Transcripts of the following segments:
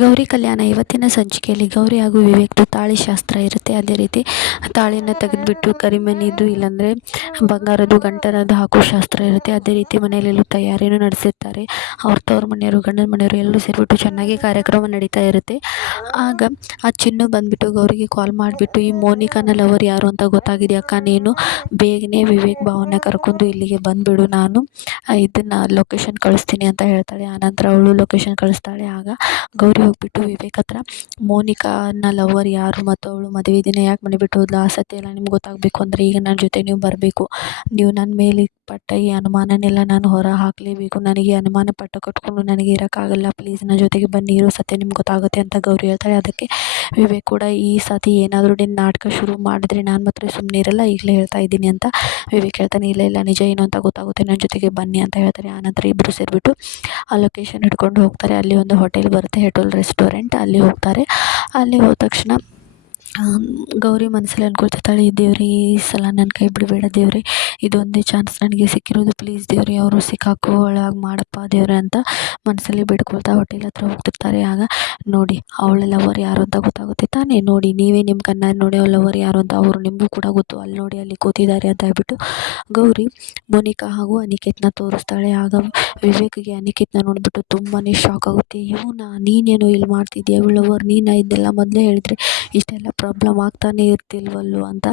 ಗೌರಿ ಕಲ್ಯಾಣ ಇವತ್ತಿನ ಸಂಚಿಕೆಯಲ್ಲಿ ಗೌರಿ ಹಾಗೂ ವಿವೇಕ್ದು ತಾಳಿ ಶಾಸ್ತ್ರ ಇರುತ್ತೆ. ಅದೇ ರೀತಿ ತಾಳಿನ ತೆಗೆದುಬಿಟ್ಟು ಕರಿಮಣಿದು ಇಲ್ಲಾಂದರೆ ಬಂಗಾರದ್ದು ಗಂಟನದ್ದು ಹಾಕೋ ಶಾಸ್ತ್ರ ಇರುತ್ತೆ. ಅದೇ ರೀತಿ ಮನೆಯಲ್ಲೆಲ್ಲೂ ತಯಾರಿನೂ ನಡೆಸಿರ್ತಾರೆ. ಅವ್ರ ತವ್ರ ಮನೆಯವರು ಗಂಡನ ಮನೆಯವರು ಎಲ್ಲರೂ ಸೇರಿಬಿಟ್ಟು ಚೆನ್ನಾಗಿ ಕಾರ್ಯಕ್ರಮ ನಡೀತಾ ಇರುತ್ತೆ. ಆಗ ಆ ಚಿನ್ನು ಬಂದುಬಿಟ್ಟು ಗೌರಿಗೆ ಕಾಲ್ ಮಾಡಿಬಿಟ್ಟು, ಈ ಮೋನಿಕಾನ ಲವರ್ ಯಾರು ಅಂತ ಗೊತ್ತಾಗಿದೆ ಅಕ್ಕ, ನೀನು ಬೇಗನೆ ವಿವೇಕ್ ಭಾವನ ಕರ್ಕೊಂಡು ಇಲ್ಲಿಗೆ ಬಂದುಬಿಡು, ನಾನು ಇದನ್ನು ಲೊಕೇಶನ್ ಕಳಿಸ್ತೀನಿ ಅಂತ ಹೇಳ್ತಾಳೆ. ಆನಂತರ ಅವಳು ಲೊಕೇಶನ್ ಕಳಿಸ್ತಾಳೆ. ಆಗ ಗೌರಿ ಹೋಗ್ಬಿಟ್ಟು ವಿವೇಕ್ ಹತ್ರ, ಮೋನಿಕಾನ ಲವರ್ ಯಾರು ಮತ್ತು ಅವಳು ಮದುವೆ ದಿನ ಯಾಕೆ ಮನೆ ಬಿಟ್ಟು ಹೋದ್ಲು, ಆ ಸತ್ಯ ಎಲ್ಲ ನಿಮ್ಗೆ ಗೊತ್ತಾಗಬೇಕು ಅಂದರೆ ಈಗ ನನ್ನ ಜೊತೆ ನೀವು ಬರಬೇಕು. ನೀವು ನನ್ನ ಮೇಲೆ ಪಟ್ಟ ಈ ಅನುಮಾನನೆಲ್ಲ ನಾನು ಹೊರ ಹಾಕಲೇಬೇಕು. ನನಗೆ ಅನುಮಾನ ಪಟ್ಟ ಕಟ್ಕೊಂಡು ನನಗೆ ಇರೋಕ್ಕಾಗಲ್ಲ. ಪ್ಲೀಸ್ ನನ್ನ ಜೊತೆಗೆ ಬನ್ನಿ, ಇರೋ ಸತ್ಯ ನಿಮ್ಗೆ ಗೊತ್ತಾಗುತ್ತೆ ಅಂತ ಗೌರಿ ಹೇಳ್ತಾಳೆ. ಅದಕ್ಕೆ ವಿವೇಕ್ ಕೂಡ, ಈ ಸತಿ ಏನಾದರೂ ನೀನು ನಾಟಕ ಶುರು ಮಾಡಿದ್ರೆ ನಾನು ಮಾತ್ರ ಸುಮ್ಮನೆ ಇರಲ್ಲ, ಈಗಲೇ ಹೇಳ್ತಾ ಇದ್ದೀನಿ ಅಂತ ವಿವೇಕ್ ಹೇಳ್ತಾನೆ. ಇಲ್ಲ ಇಲ್ಲ, ನಿಜ ಏನು ಅಂತ ಗೊತ್ತಾಗುತ್ತೆ, ನನ್ನ ಜೊತೆಗೆ ಬನ್ನಿ ಅಂತ ಹೇಳ್ತಾರೆ. ಆನಂತರ ಇಬ್ಬರು ಸೇರಿಬಿಟ್ಟು ಆ ಲೊಕೇಶನ್ ಹಿಡ್ಕೊಂಡು ಹೋಗ್ತಾರೆ. ಅಲ್ಲಿ ಒಂದು ಹೋಟೆಲ್ ಬರುತ್ತೆ, ಹೋಟೆಲ್ ರೆಸ್ಟೋರೆಂಟ್, ಅಲ್ಲಿ ಹೋಗ್ತಾರೆ. ಅಲ್ಲಿ ಹೋದ ತಕ್ಷಣ ಗೌರಿ ಮನಸ್ಸಲ್ಲಿ ಅಂದ್ಕೊಳ್ತಿರ್ತಾಳೆ, ದೇವ್ರೆ ಈ ಸಲ ನನ್ನ ಕೈ ಬಿಡಬೇಡ ದೇವ್ರೆ, ಇದೊಂದೇ ಚಾನ್ಸ್ ನನಗೆ ಸಿಕ್ಕಿರೋದು, ಪ್ಲೀಸ್ ದೇವ್ರೆ ಅವರು ಸಿಕ್ಕಾಕೋ ಒಳಗೆ ಮಾಡಪ್ಪ ದೇವ್ರೆ ಅಂತ ಮನಸ್ಸಲ್ಲಿ ಬಿಡ್ಕೊಳ್ತಾ ಹೋಟೆಲ್ ಹತ್ರ ಹೋಗ್ತಿರ್ತಾರೆ. ಆಗ ನೋಡಿ ಅವಳ ಲವರ್ ಯಾರು ಅಂತ ಗೊತ್ತಾಗುತ್ತೆ ತಾನೇ, ನೋಡಿ ನೀವೇ ನಿಮ್ಮ ಕಣ್ಣಾರೆ ನೋಡಿ ಅವಳ ಲವರ್ ಯಾರು ಅಂತ, ಅವರು ನಿಮಗೂ ಕೂಡ ಗೊತ್ತು, ಅಲ್ಲಿ ನೋಡಿ ಅಲ್ಲಿ ಕೂತಿದ್ದಾರೆ ಅಂತ ಹೇಳ್ಬಿಟ್ಟು ಗೌರಿ ಮೋನಿಕಾ ಹಾಗೂ ಅನಿಕೇತ್ನ ತೋರಿಸ್ತಾಳೆ. ಆಗ ವಿವೇಕ್ಗೆ ಅನಿಕೇತ್ನ ನೋಡಿಬಿಟ್ಟು ತುಂಬಾ ಶಾಕ್ ಆಗುತ್ತೆ. ನೀನೇನು ಇಲ್ಲಿ ಮಾಡ್ತಿದ್ದೀಯ, ಇವಳ ಲವರ್ ನೀನು, ಇದೆಲ್ಲ ಮೊದಲೇ ಹೇಳಿದರೆ ಇಷ್ಟೆಲ್ಲ ಪ್ರಾಬ್ಲಮ್ ಆಗ್ತಾನೆ ಇರ್ತಿಲ್ವಲ್ಲೋ ಅಂತ,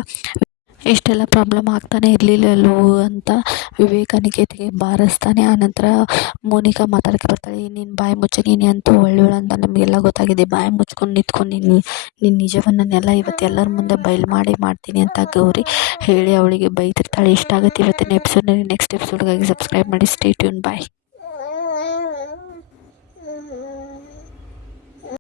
ಇಷ್ಟೆಲ್ಲ ಪ್ರಾಬ್ಲಮ್ ಆಗ್ತಾನೆ ಇರಲಿಲ್ಲವೋ ಅಂತ ವಿವೇಕ್ ಅನಿಕೇತ್ಗೆ ಬಾರಿಸ್ತಾನೆ. ಆನಂತರ ಮೋನಿಕಾ ಮಾತಾಡೋಕ್ಕೆ ಬರ್ತಾಳೆ, ನೀನು ಬಾಯಿ ಮುಚ್ಚ, ನೀನು ಅಂತೂ ಒಳ್ಳೆಯವಳು ಅಂತ ನಮಗೆಲ್ಲ ಗೊತ್ತಾಗಿದೆ, ಬಾಯಿ ಮುಚ್ಕೊಂಡು ನಿಂತ್ಕೊಂಡು ನಿನ್ನ ನಿಜವನ್ನೆಲ್ಲ ಇವತ್ತು ಎಲ್ಲರ ಮುಂದೆ ಬಯಲು ಮಾಡ್ತೀನಿ ಅಂತ ಗೌರಿ ಹೇಳಿ ಅವಳಿಗೆ ಬೈತಿರ್ತಾಳೆ. ಇಷ್ಟ ಆಗುತ್ತೆ ಇವತ್ತಿನ ಎಪಿಸೋಡ್ನಲ್ಲಿ. ನೆಕ್ಸ್ಟ್ ಎಪಿಸೋಡ್ಗಾಗಿ ಸಬ್ಸ್ಕ್ರೈಬ್ ಮಾಡಿ. Stay tune. ಬಾಯ್.